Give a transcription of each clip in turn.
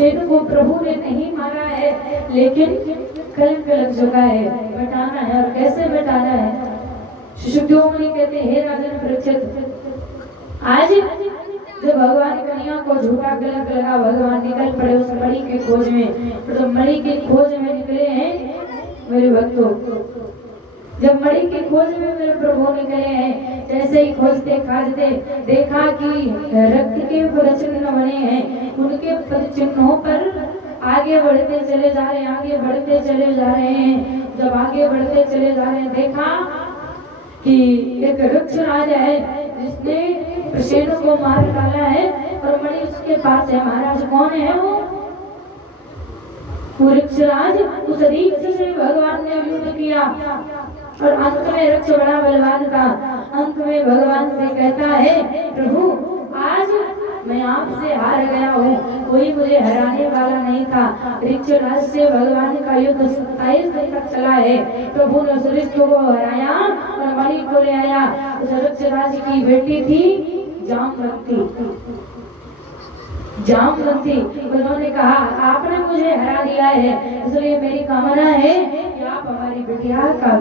प्रसेन को प्रभु ने नहीं मारा है, लेकिन कलंक लग चुका है, बटाना है। और कैसे बटाना है? सुखदेव मुनि कहते हैं, हे राजन परीक्षित, आज जब भगवान कन्या को झूठा कलंक लगा, भगवान निकल पड़े उस मणि की खोज में। तो मणि की खोज में निकले हैं मेरे भक्तों, जब मणि की खोज में मेरे प्रभु निकले हैं, जैसे ही खोजते खाजते देखा कि रक्त के पद चिन्ह बने हैं, उनके पद चिन्हों पर आगे बढ़ते चले जा रहे हैं, आगे बढ़ते चले जा रहे हैं। जब आगे बढ़ते चले जा रहे हैं, देखा कि एक वृक्ष राज है जिसने प्रसेन को मार डाला है और मणि उसके पास है। महाराज कौन है वो? वृक्षराज। उस वृक्ष से भगवान ने युद्ध किया और अंत में वृक्ष बड़ा बलवान था। अंत में भगवान से कहता है, प्रभु आज मैं आपसे हार गया हूँ, कोई मुझे हराने वाला नहीं था। वृक्षराज से भगवान का युद्ध 27 दिन तक चला है। प्रभु ने उस वृक्ष को हराया और मणि को ले आया। उस वृक्षराज की बेटी थी जामवंती। उन्होंने कहा, आपने मुझे हरा दिया है, इसलिए मेरी कामना है कि आप हमारी बिटिया का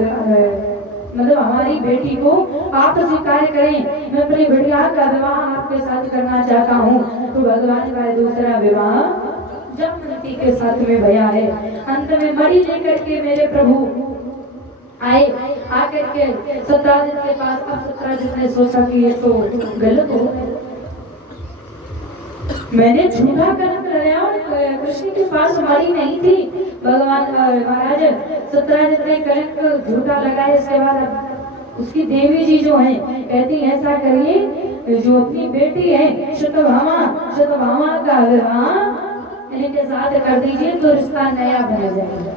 मतलब हमारी बेटी को आप स्वीकार करें। मैं अपनी बिटिया का विवाह आपके साथ करना चाहता हूँ। तो भगवान का दूसरा विवाह जामवंती के साथ में भया है। अंत में मणि लेकर के मेरे प्रभु आए, आकर के सत्राजित के पास। अब सत्राजित ने सोचा कि ये तो गलत हो, मैंने झूठा कलंक लगाया और कृष्ण के पास मणि नहीं थी। भगवान महाराज सत्राजित ने कलंक झूठा लगाया। इसके बाद उसकी देवी जी जो है कहती, ऐसा करिए, जो अपनी बेटी है शतभामा का विवाह इनके साथ कर दीजिए, तो रिश्ता नया बन जाएगा।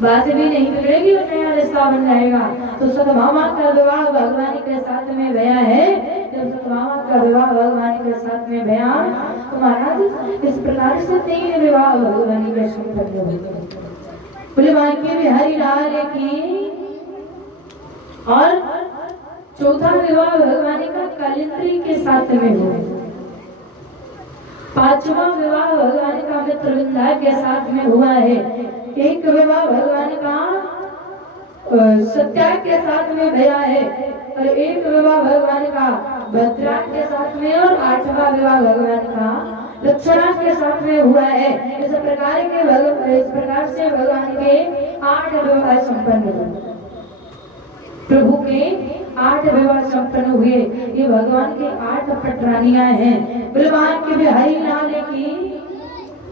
बात भी नहीं बिगड़ेगी और नया रिश्ता बन जाएगा। तो सतभामा का विवाह भगवान के साथ में भया है। जब सतभामा का विवाह भगवान के साथ में भया, तो महाराज इस प्रकार से 3 विवाह भगवान के संपन्न हुए। बोले भाग्य में हरि लाल की। और चौथा विवाह भगवान का कालिंदी के साथ में हुआ। 5वां विवाह भगवान का मित्रविंदा के साथ में हुआ है। एक विवाह भगवान का सत्या के साथ में भया है और एक विवाह भगवान का भद्रा के साथ में और 8वां विवाह भगवान का लक्षणा के साथ में हुआ है। इस प्रकार से भगवान के 8 विवाह संपन्न हुए। प्रभु के 8 विवाह संपन्न हुए। ये भगवान के 8 पटरानियां हैं। भगवान के बिहारी लाल की,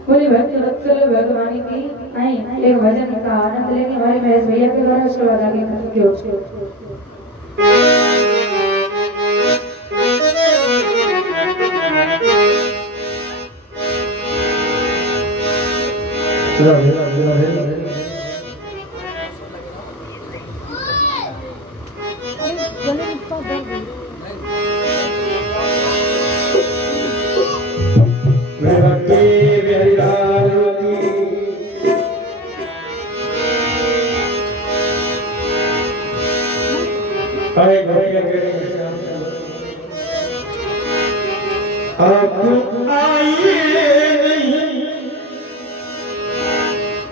बोले भक्त वत्सल भगवान की। नहीं, एक भजन का आनंद लेंगे हमारे महेश भैया के द्वारा। उसके बाद आगे अब आइए नहीं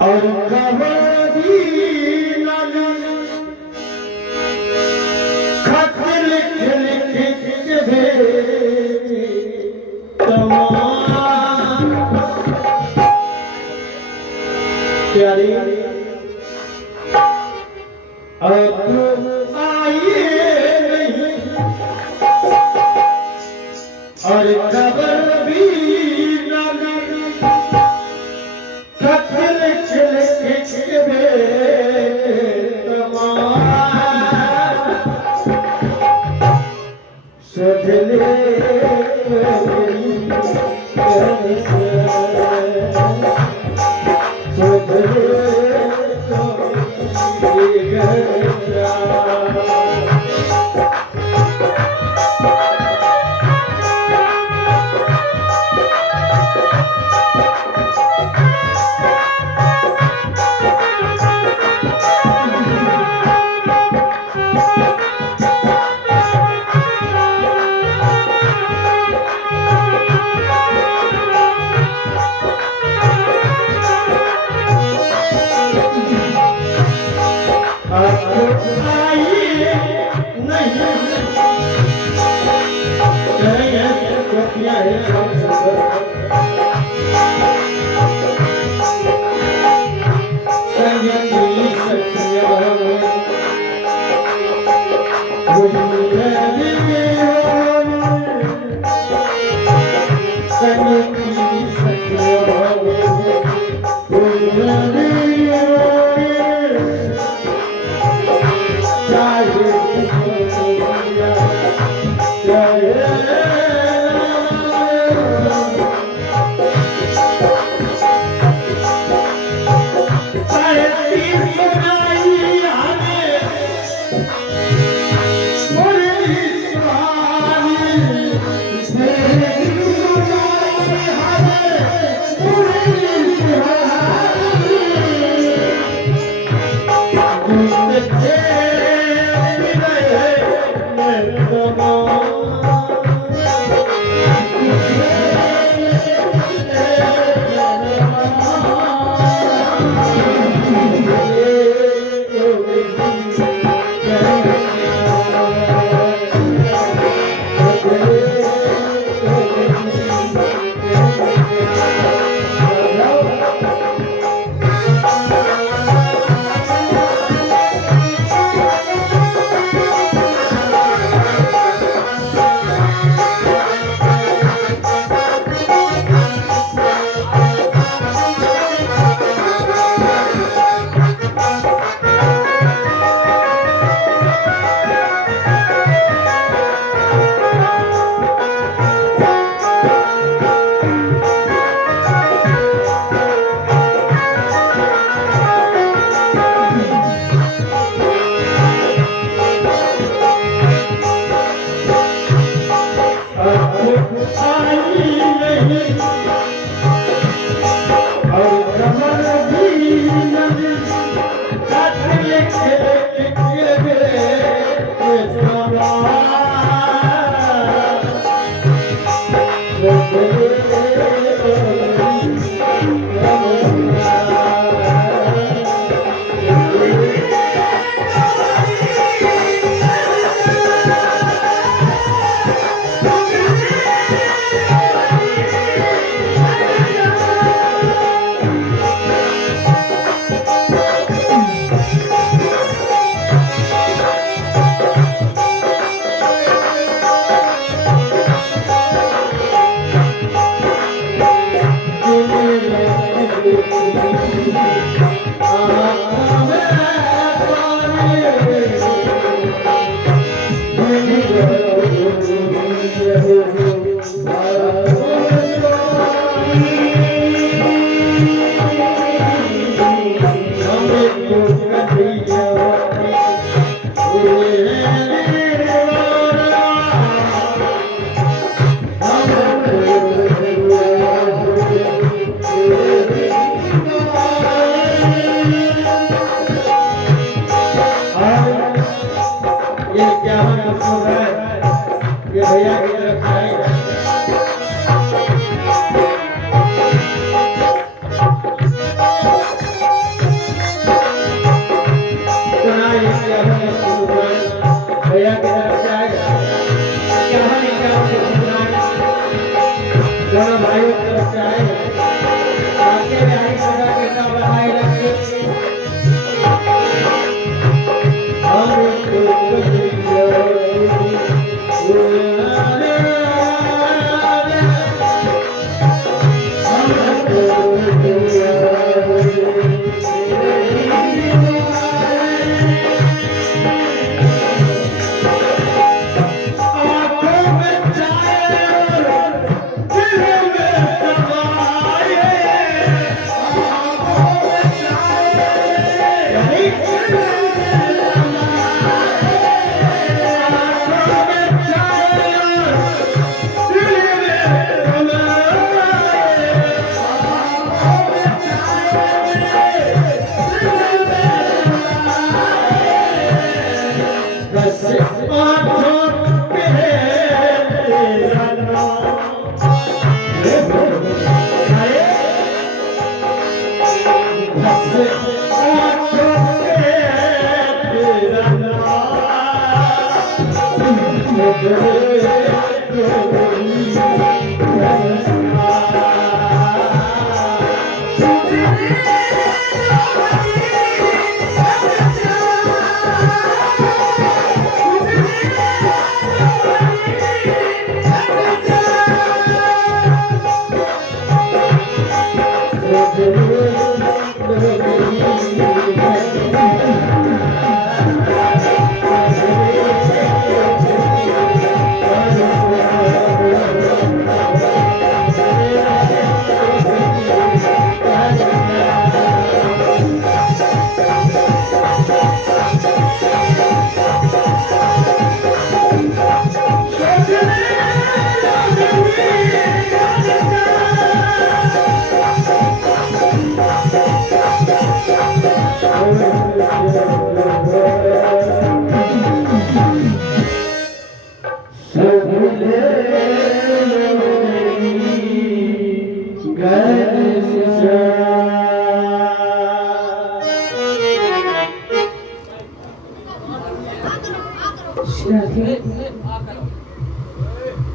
और खबर भी न खत लिख लिख के भेजे प्यारी। अब आइए और खबर भी न खत लिख लिख के सजले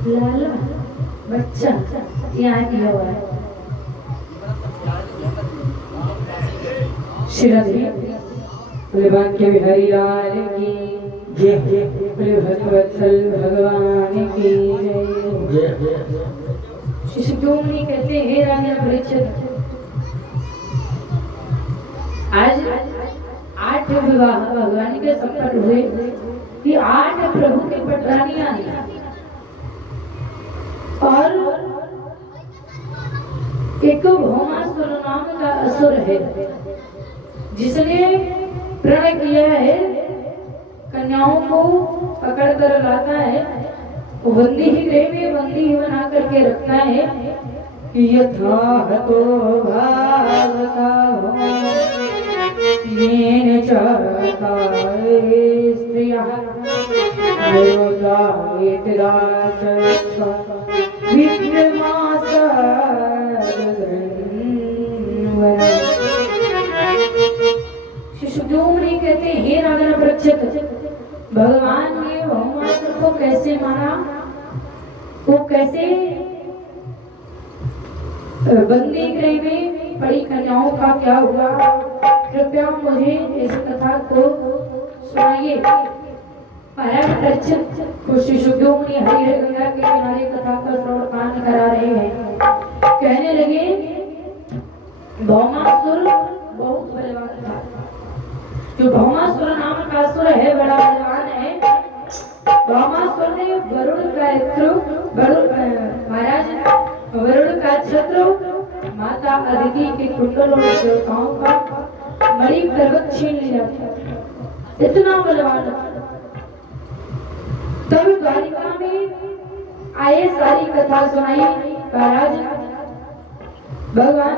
लाला बच्चा यहाँ किया हुआ है श्रीराधे भगवान के बिहारी लाल की जय बोले भगवत्सल भगवान की जय। श्री सुखमणि कहते हैं राजा परीक्षित आज 8 विवाह भगवान के संकट हुए कि 8 प्रभु के पटरानियां आई और एक भौमासुर नाम का असुर है जिसने प्रण किया है कन्याओं को पकड़ कर लाता है बंदी ही गृह में बंदी ही बना करके रखता है यथा तो भावता येन चाहता स्त्रियः सुखमणि कहते हे राजा परीक्षित भगवान ने भौमासुर को कैसे मारा वो कैसे बंदी गृह में पड़ी कन्याओं का क्या हुआ कृपया मुझे इस कथा को सुनाइए। महाराज परीक्षित श्री सुखमणि हरिहर गंगा के किनारे कथा का श्रवण पान करा रहे हैं कहने लगे भौमासुर बहुत बलवान था। जो भौमासुर नाम का असुर है बड़ा बलवान है। भौमासुर ने वरुण का महाराज वरुण का छत्र माता अदिति के कुंडल और देवताओं का मणि पर्वत छीन लिया था। इतना बलवान था। तब द्वारिका में आए सारी कथा सुनाई। महाराज भगवान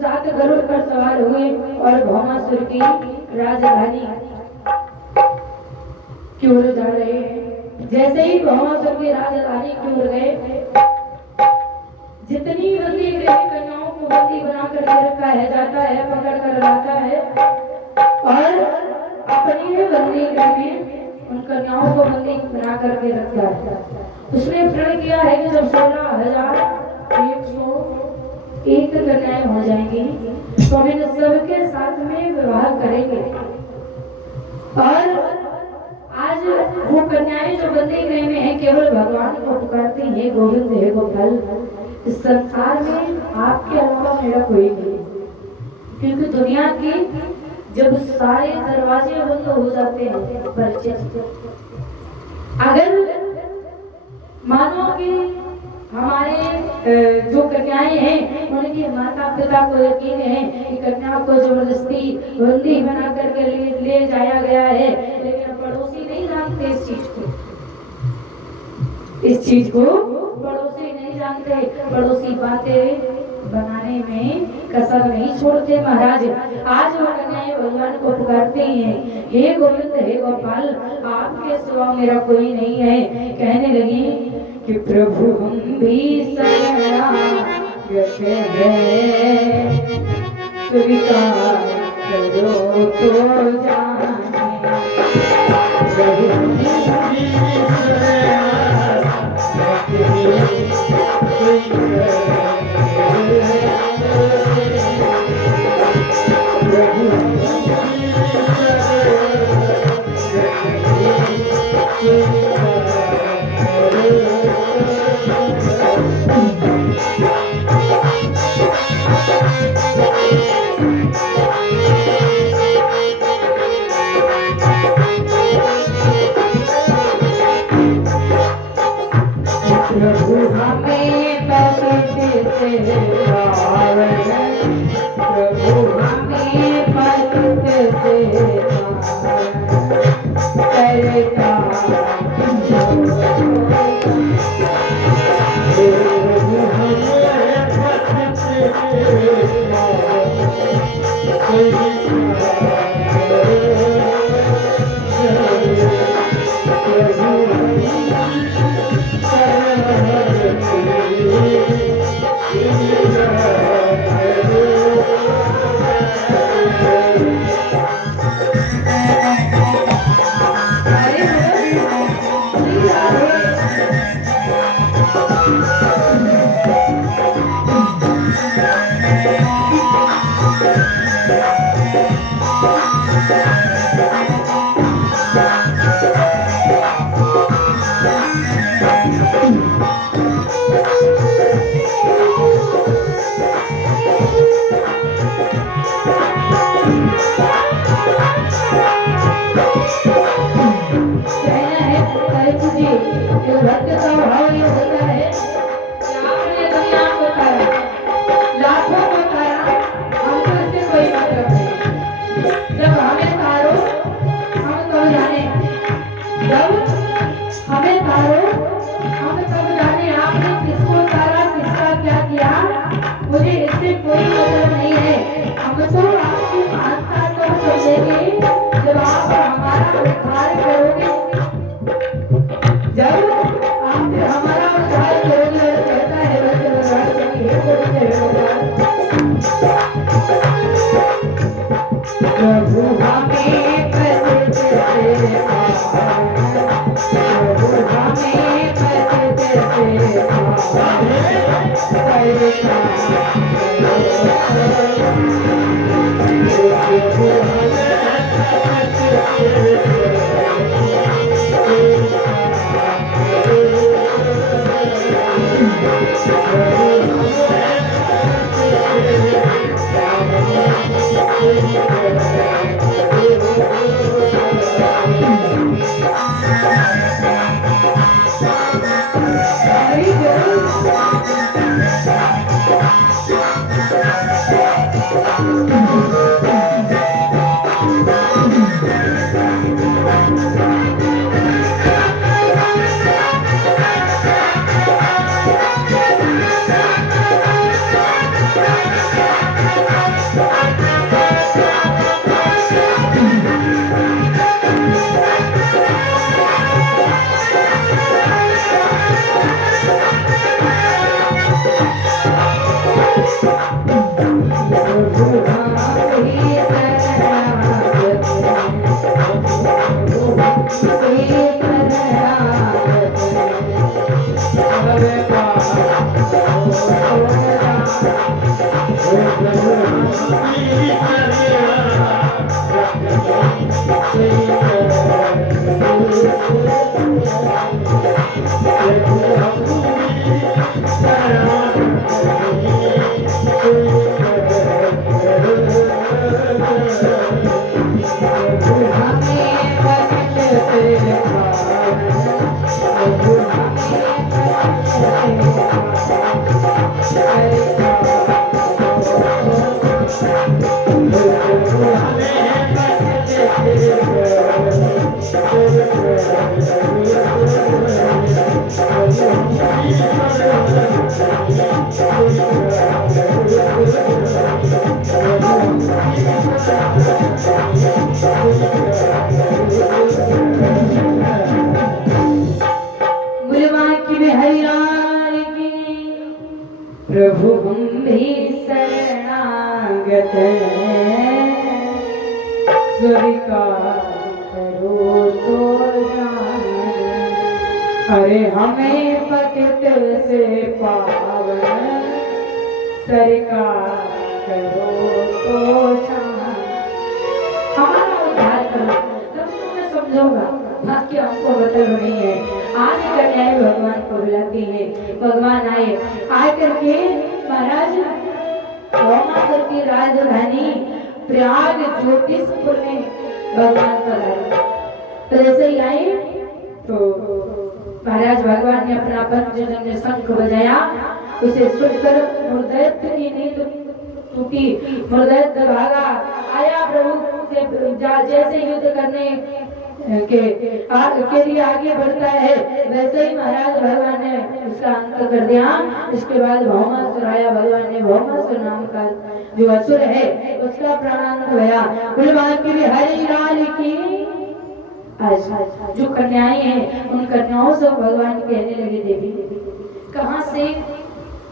सात गरुड़ पर सवार हुए और भौमासुर की राजधानी की ओर जा रहे हैं। जैसे ही भौमासुर की राजधानी की ओर गए, जितनी बंदी गृह कन्याओं को बंदी बना कर रखा है जाता है, पकड़ कर लाता है और अपनी बंदी गृह में उन कन्याओं को बंदी बना करके रखता है। उसने प्रण किया है कि जब 16,101 कन्याएं हो जाएंगी तो हम इन सबके साथ में विवाह करेंगे। और आज वो कन्याएं जो बंदी गृह में हैं केवल भगवान को पुकारती हैं, गोविंद हे गोपाल, इस संसार में आपके अलावा मेरा कोई नहीं। क्योंकि दुनिया के जब सारे दरवाजे बंद हो जाते हैं परिचित, अगर मानो कि हमारे जो कन्याएं हैं उनके माता पिता को यकीन है कि कन्या को जबरदस्ती बंदी बना करके ले जाया गया है, लेकिन पड़ोसी नहीं जानते इस चीज को पड़ोसी नहीं जानते। पड़ोसी बातें बनाने में कसर नहीं छोड़ते। महाराज आज वो कन्याएं भगवान को पुकारते हैं, हे गोविंद हे गोपाल, आपके सिवा मेरा कोई नहीं है। कहने लगी कि प्रभु हम भी शरणागत हैं, स्वीकार करो तो जाने। प्रभु हम भी प्रभु हम भी शरणागत स्वीकार करो तो जाने। अरे हमें पतित से पावन स्वीकार करो तो जाने। हमारा उद्धार करो तब तुम्हें समझोगा। बाकी हमको मतलब नहीं है। आज कन्याएं भगवान को बुलाती है। भगवान आए आकर के महाराज भौमासुर की राजधानी प्रयाग ज्योतिषपुर में भगवान पर आए। तो जैसे ही आए तो महाराज भगवान ने अपना पंचजन्य में शंख बजाया। उसे सुनकर मुर्दैत्य की नींद टूटी। मुर्दैत्य भागा आया प्रभु से जैसे युद्ध करने के लिए आगे बढ़ता है वैसे ही महाराज भगवान ने उसका अंत कर दिया। इसके बाद भौमासुर आया। भगवान ने भौमासुर नाम का जो असुर है उसका प्राणांत हुआ। भगवान की भी हरि लाल की जो कन्याएं हैं उन कन्याओं से भगवान कहने लगे देवी कहाँ से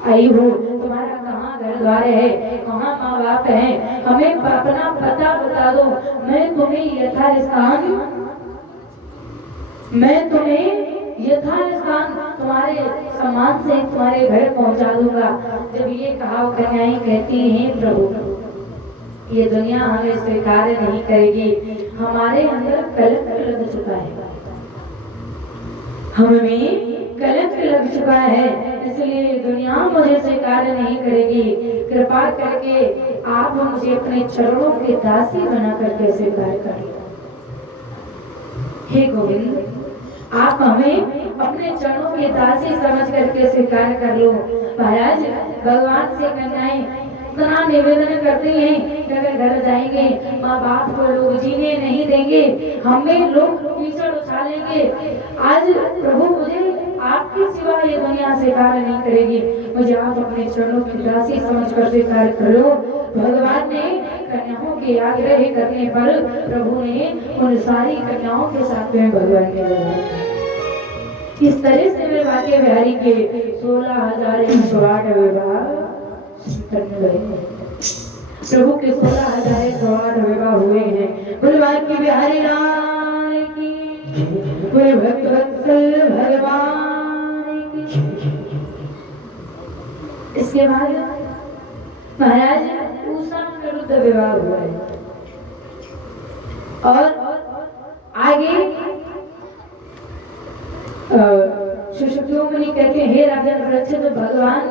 आई हो, तुम्हारा कहाँ घर द्वार है, कहाँ माँ बाप है, हमें अपना पता बता दो। मैं तुम्हें यथास्थान तुम्हारे सम्मान से तुम्हारे घर पहुंचा दूंगा। जब ये कहा कन्याएं कहती हैं प्रभु ये दुनिया हमें स्वीकार नहीं करेगी। हमारे अंदर कलंक लग चुका है। हमें कलंक लग चुका है इसलिए दुनिया मुझे स्वीकार नहीं करेगी। कृपा करके आप मुझे अपने चरणों के दासी बना करके स्वीकार करें। हे गोविंद आप हमें अपने चरणों के दासी समझ करके स्वीकार कर लो। महाराज भगवान से कन्याएं इतना निवेदन करते हैं कि अगर घर जाएंगे माँ बाप को लोग जीने नहीं देंगे, हमें लोग कीचड़ उछालेंगे। आज प्रभु मुझे आपके सिवा ये दुनिया स्वीकार नहीं करेगी। मुझे आप अपने चरणों की दासी समझ कर स्वीकार कर लो। भगवान ने कन्याओं के आग्रह करने पर प्रभु ने उन सारी कन्याओं के साथ में भगवान ने बोला। इस तरह से मेरे भाग्य बिहारी के 16,108 विवाह प्रभु के 16,108 विवाह हुए हैं। भगवान की बिहारी राम की भक्तवत्सल भगवान की। इसके बाद महाराज उषा विरुद्ध विवाह हुआ है और आगे सुषुप्तियों मुनि कहते हैं हे राजन वृक्षित भगवान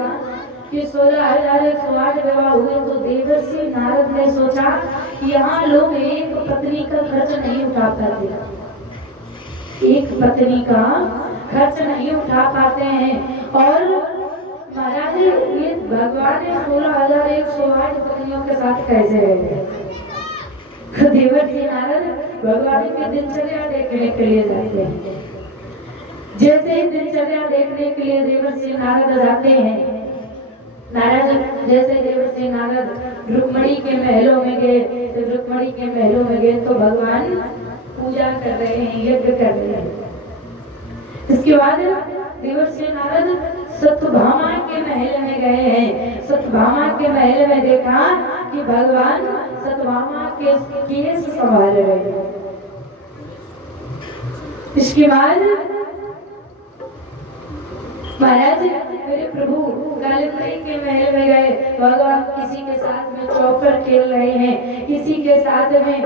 के 16,108 विवाह हुए तो देवर्षि नारद ने सोचा कि यहाँ लोग एक पत्नी का खर्च नहीं उठा पाते, एक पत्नी का खर्च नहीं उठा पाते हैं। और महाराज ये भगवान ने 16,108 पत्नियों के साथ कैसे रहे। देवर्षि नारद भगवान की दिनचर्या देखने के लिए जाते हैं। जैसे ही दिनचर्या देखने के लिए देवर्षि नारद जाते हैं, नारद जैसे देवर्षि नारद रुक्मणी के महलों में गए, तो रुक्मणी के महलों में गए तो भगवान पूजा कर रहे हैं, यज्ञ कर रहे हैं। इसके बाद देवर्षि नारद सत्यभामा के महल में गए हैं। सत्यभामा के महल में देखा कि भगवान सत्यभामा के केस संभाल रहे हैं। इसके बाद महाराज मेरे प्रभु गालिंदी के महल में गए। भगवान किसी के साथ में चौपर खेल रहे हैं, किसी के साथ में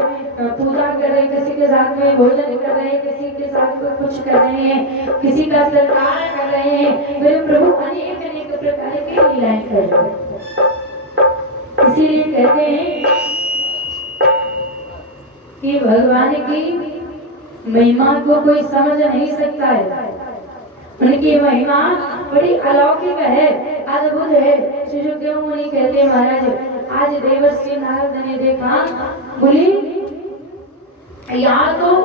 पूजा कर रहे हैं, किसी के साथ में भोजन कर रहे हैं, किसी के साथ में कुछ कर रहे हैं, किसी का सत्कार कर रहे हैं। मेरे प्रभु अनेक अनेक प्रकार की लीलाएं कर रहे हैं। इसीलिए कहते हैं कि भगवान की महिमा को कोई समझ नहीं सकता है। उनकी महिमा बड़ी अलौकिक है, अद्भुत है। श्री सुखदेव मुनि कहते हैं महाराज आज देवर्षि नारद ने देखा, बोली यहाँ तो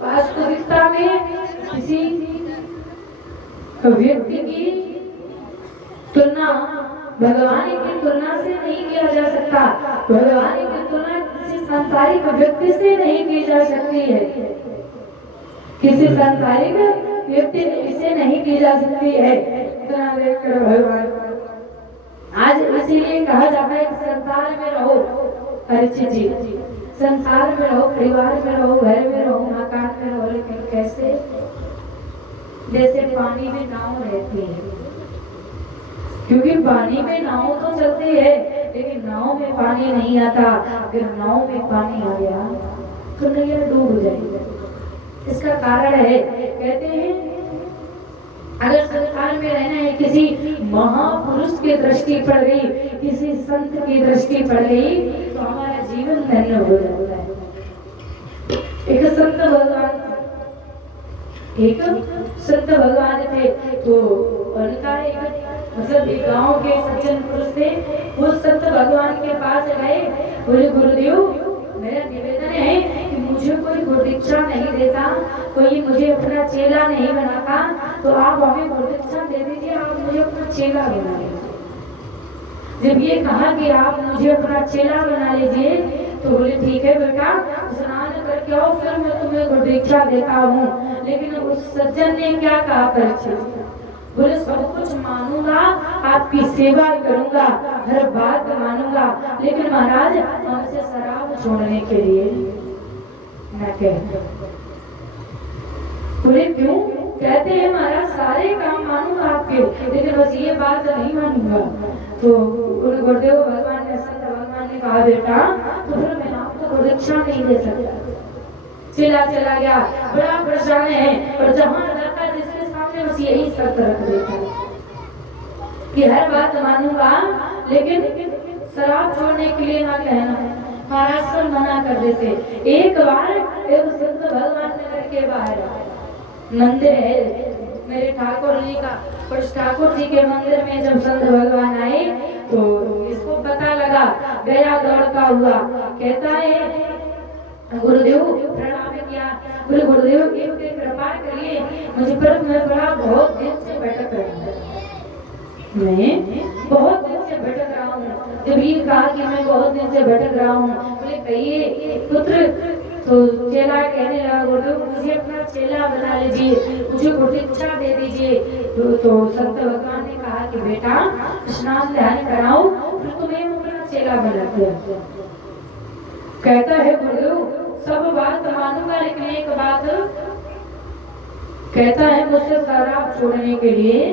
वास्तविकता में किसी व्यक्ति की तुलना भगवान की तुलना से नहीं किया जा सकता। भगवान की तुलना किसी सांसारिक व्यक्ति से नहीं की जा सकती है। किसी सांसारिक व्यक्ति इसे नहीं की जा सकती है। इतना देखकर भगवान आज इसीलिए कहा जाता है संसार में रहो, अर्चित जी संसार में रहो, परिवार में रहो, घर में रहो, मकान में रहो, लेकिन कैसे जैसे पानी में नाव रहती है। क्योंकि पानी में नाव तो चलती है लेकिन नाव में पानी नहीं आता। अगर नाव में पानी आ गया तो नैया डूब जाएगी। इसका कारण है, कहते हैं अगर संसार में रहना है, किसी महापुरुष की दृष्टि पड़ गई, किसी संत की दृष्टि पड़ गई तो हमारा जीवन धन्य हो जाता है। एक संत भगवान थे तो उनका मतलब एक गांव के सज्जन पुरुष थे। वो संत भगवान के पास गए, बोले गुरुदेव मेरा निवेदन है कि मुझे कोई गुरुदीक्षा नहीं देता, कोई मुझे अपना चेला नहीं बनाता, तो आप हमें गुरुदीक्षा दे दीजिए, आप मुझे अपना चेला बना लीजिए। जब ये कहा कि आप मुझे अपना चेला बना लीजिए तो बोले ठीक है बेटा, स्नान करके आओ फिर मैं तुम्हें गुरुदीक्षा देता हूँ। लेकिन उस सज्जन ने क्या कहा परीक्षित, बोले सब कुछ मानूंगा, आपकी सेवा करूंगा, हर बात मानूंगा, लेकिन महाराज हमसे शराब छोड़ने के लिए न कहते। बोले क्यों? कहते हैं महाराज सारे काम मानूंगा आपके, लेकिन बस ये बात नहीं मानूंगा। तो उन गुरुदेव भगवान ने संत भगवान ने कहा बेटा तो फिर मैं आपको गुरुदीक्षा नहीं दे सकता। चला गया, बड़ा परेशान है, और जहाँ जाता है जिसके सामने बस यही शर्त रख देता है कि हर बात मानूंगा लेकिन शराब छोड़ने के लिए ना कहना। महाराज सब मना कर देते। एक बार एक संत भगवान नगर के बाहर मंदिर है मेरे ठाकुर जी का, उस ठाकुर जी के मंदिर में जब संत भगवान आए तो इसको पता लगा, गया दौड़ता हुआ, कहता है गुरुदेव प्रणाम किया। बोले गुरुदेव एक कृपा करिए मुझ पर, मैं बड़ा बहुत दिन से भटक रहा हूँ, मैं बहुत दिन से भटक रहा हूँ। जब ये कहा कि मैं बहुत दिन से भटक रहा हूँ, बोले कहिए पुत्र। तो चेला कहने लगा गुरुदेव मुझे अपना चेला बना लीजिए, मुझे गुरुदीक्षा दे दीजिए। तो संत भगवान ने कहा कि बेटा स्नान ध्यान कराओ फिर तुम्हें अपना चेला बना दिया। कहता है गुरुदेव सब बात मानूंगा लेकिन एक बात, कहता है मुझसे शराब छोड़ने के लिए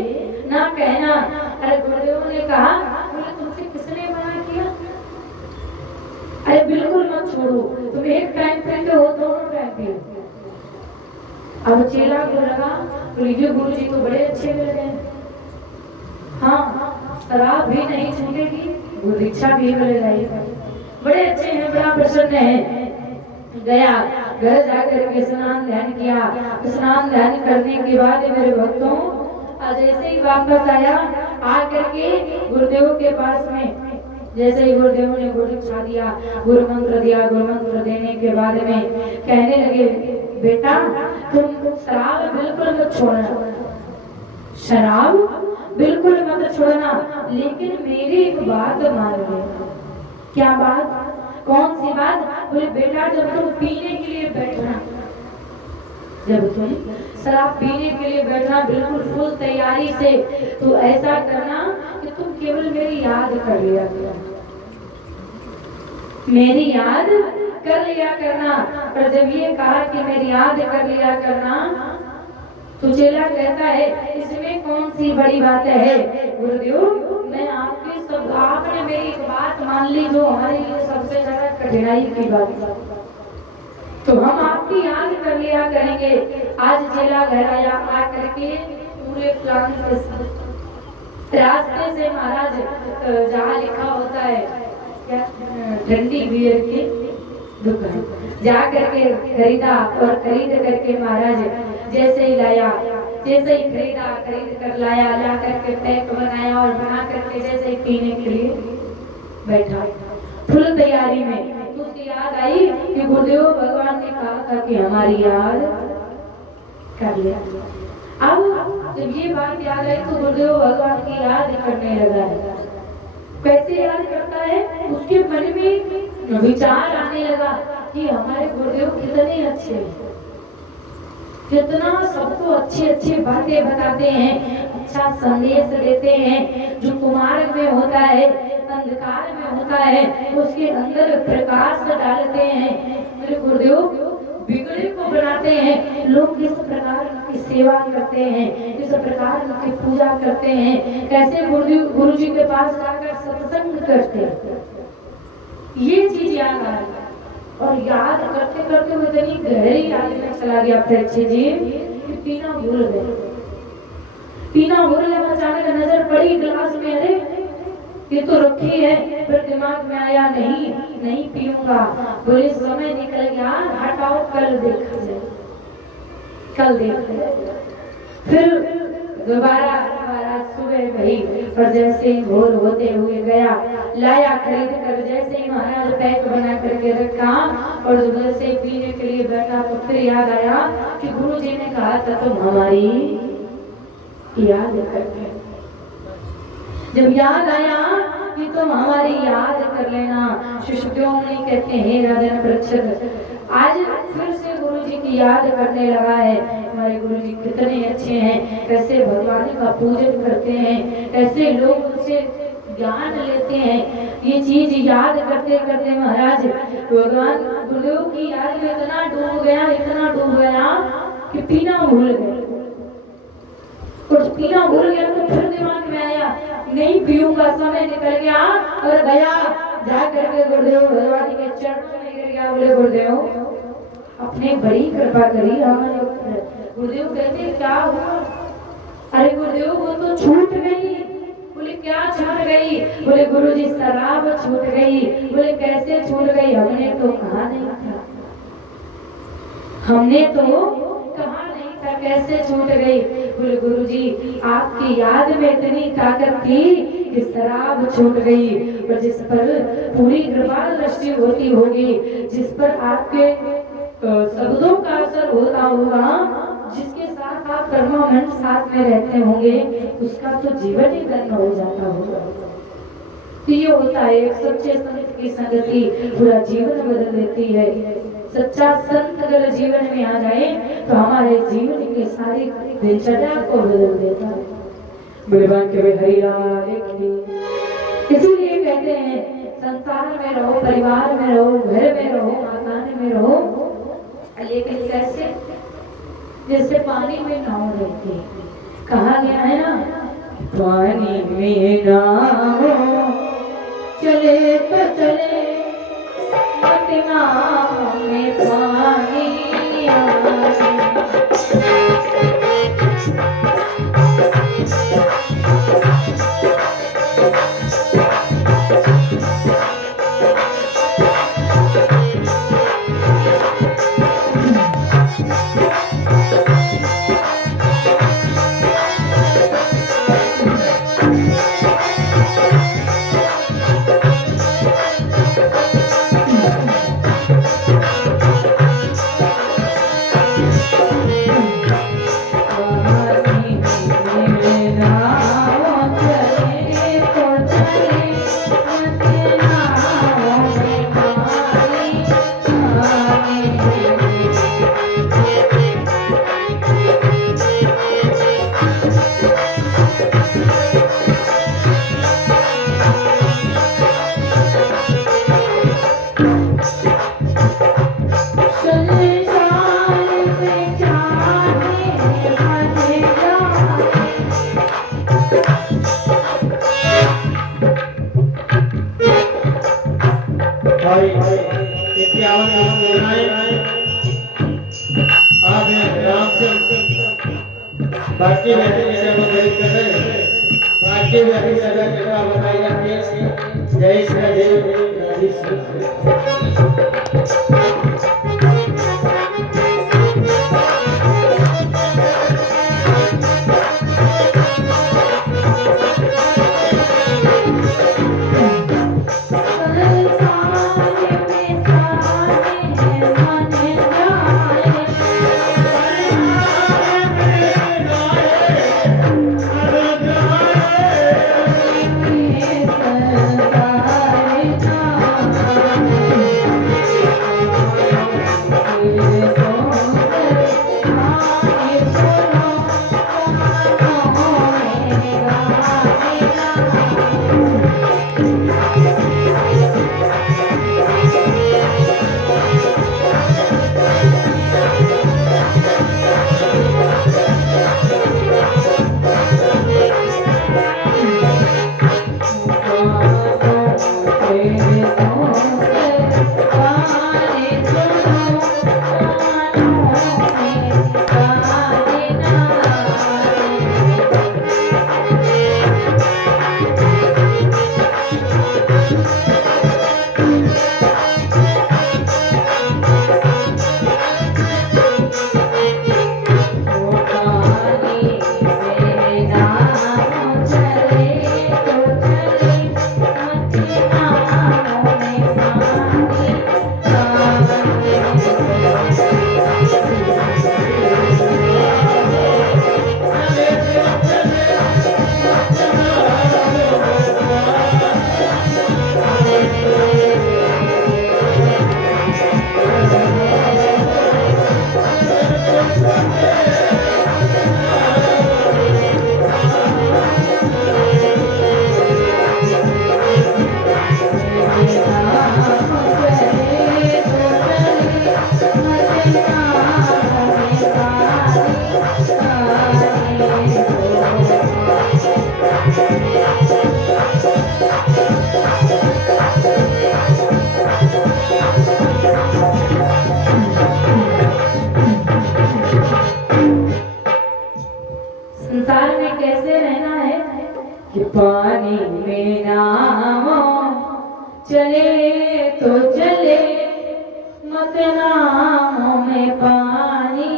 ना कहना। अरे गुरुदेव ने कहा बोले तुमसे किसने मना किया? अरे बिल्कुल मत छोड़ो, तुम एक टाइम पीते हो दोनों टाइम पियो। अब चेला को लगा बोले गुरु जी तो बड़े अच्छे मिल गए, हाँ शराब भी नहीं छूटेगी, गुरुदीक्षा भी मिल जाएगी, बड़े अच्छे हैं, बड़ा प्रसन्न है। गया घर जाकर के स्नान ध्यान किया। स्नान ध्यान करने के बाद मेरे भक्तों जैसे ही वापस आया, आकर के गुरुदेव के पास में जैसे ही गुरुदेव ने गुरुदीक्षा दिया, गुरु मंत्र दिया, गुरु मंत्र देने के बाद में कहने लगे बेटा तुम शराब बिल्कुल मत छोड़ना, शराब बिल्कुल मत छोड़ना, लेकिन मेरी एक बात मान लेना। क्या बात? कौन सी बात? बोले बेटा जब तुम पीने के लिए बैठना जब तुम शराब पीने के लिए बैठना बिल्कुल फुल तैयारी से, तो ऐसा करना कि तुम केवल मेरी याद कर लिया करना, मेरी याद कर लिया करना। पर जब ये कहा कि मेरी याद कर लिया करना, तो चेला कहता है इसमें कौन सी बड़ी बात है गुरुदेव, मैं आपकी सब, आपने मेरी एक बात मान ली जो हमारे लिए सबसे ज्यादा कठिनाई की बात, तो हम आपकी याद कर लिया करेंगे। आज चेला घर आया, आ करके पूरे प्लान के साथ रास्ते से महाराज जहाँ लिखा होता है क्या, ठंडी बियर की दुकान जा करके खरीदा, और खरीद करके महाराज जैसे ही लाया, जैसे ही खरीदा, खरीद कर लाया, ला करके पैक बनाया और बना करके जैसे ही पीने के लिए बैठा फुल तैयारी में, तो उसकी याद आई कि गुरुदेव भगवान ने कहा था कि हमारी याद कर लिया। अब जब ये बात याद आई तो गुरुदेव भगवान की याद करने लगा है। कैसे याद करता है, उसके मन में विचार आने लगा कि हमारे गुरुदेव कितने अच्छे हैं, कितना सबको अच्छी अच्छी बातें बताते हैं, अच्छा संदेश देते हैं। जो कुमार्ग में होता है, अंधकार में होता है, उसके अंदर प्रकाश डालते हैं। मेरे गुरुदेव बिगड़े को बनाते हैं, लोग किस प्रकार की सेवा करते हैं, किस प्रकार की पूजा करते हैं, कैसे गुरु जी के पास जाकर सत्संग करते हैं, ये चीज याद आ गई। और याद करते करते वो इतनी गहरी याद में चला गया परीक्षित जी कि पीना भूल गए। पीना भूल गया, अचानक नजर पड़ी गिलास में, अरे ये तो रखी है, फिर दिमाग में आया नहीं नहीं पीऊंगा, बोले समय निकल गया, हटाओ कल देखा जाए, कल देखा। फिर दोबारा सुबह गई और जैसे ही भोर होते हुए गया, लाया खरीद कर, जैसे ही महाराज पैक बना करके रखा और जैसे ही पीने के लिए बैठा, तो फिर याद आया कि गुरु जी ने कहा था तुम हमारी याद करके। जब याद आया कि तुम हमारी याद कर लेना, सुखदेव मुनि कहते हैं राजन परीक्षित, आज फिर से गुरु जी की याद करने लगा है। हमारे गुरु जी कितने अच्छे हैं, कैसे भगवान का पूजन करते हैं, कैसे लोग उनसे ज्ञान लेते हैं। ये चीज याद करते करते महाराज भगवान गुरुदेव की याद में इतना डूब गया, इतना डूब गया कि पीना भूल गए। कुछ पीना भूल गया तो फिर दिमाग में आया नहीं पीऊंगा, समय निकल गया और गया, जा करके गुरुदेव भगवान के चरणों में गिर गया। बोले गुरुदेव अपने बड़ी कृपा करी हमारे ऊपर। गुरुदेव कहते क्या हुआ? अरे गुरुदेव वो तो छूट गई। बोले क्या छूट गई? बोले गुरुजी शराब छूट गई। बोले कैसे छूट गई? हमने तो कहा नहीं था, हमने तो कहा नहीं था, कैसे छूट गई? बोले गुरुजी आपकी याद में इतनी ताकत थी कि शराब छूट गई, और जिस पर पूरी कृपा दृष्टि होती होगी, जिस पर आपके शब्दों का असर होता होगा, जिसके साथ आप परमानेंट साथ में रहते होंगे, उसका तो जीवन ही धन्य हो जाता होगा। तो ये होता है एक सच्चे संत की संगति पूरा जीवन बदल देती है। सच्चा संत अगर जीवन में आ जाए तो हमारे जीवन की सारी दिनचर्या को बदल देता है। भगवान के हरि राम की। इसीलिए कहते हैं संसार में रहो, परिवार में रहो, घर में रहो, मकान में रहो, लेकिन कैसे? जैसे पानी में नाव रहती है। कहा गया है ना, पानी में नाव चले तो चले, नाव में पानी भाई 51 मुद्राएं आगे रामचंद्र बाकी व्यक्ति से अनुरोध कर रहे हैं बाकी व्यक्ति सदा कृपा बताई जाती है जय श्री देव राधे श्री संसार में कैसे रहना है कि पानी में नामो चले तो चले मत नामों में पानी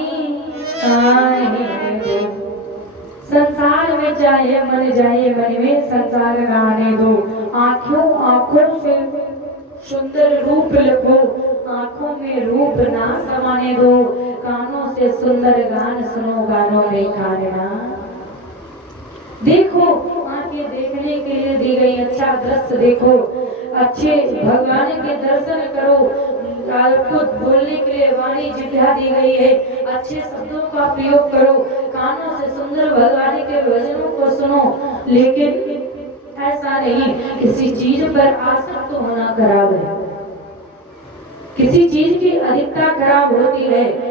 आने दो। संसार में चाहे मन जाए मन में संसार गाने दो। आंखों से सुंदर रूप लिखो आंखों में रूप ना समाने दो। कानों से सुंदर गान सुनो गानों में खाना देखो। आंखें देखने के लिए दी गई अच्छा दृश्य देखो अच्छे भगवान के दर्शन करो। अद्भुत बोलने के लिए वाणी जिह्वा दी गई है अच्छे शब्दों का प्रयोग करो। कानों से सुंदर भगवान के भजनों को सुनो। लेकिन ऐसा नहीं किसी चीज पर आसक्त होना खराब है। किसी चीज की अधिकता खराब होती है।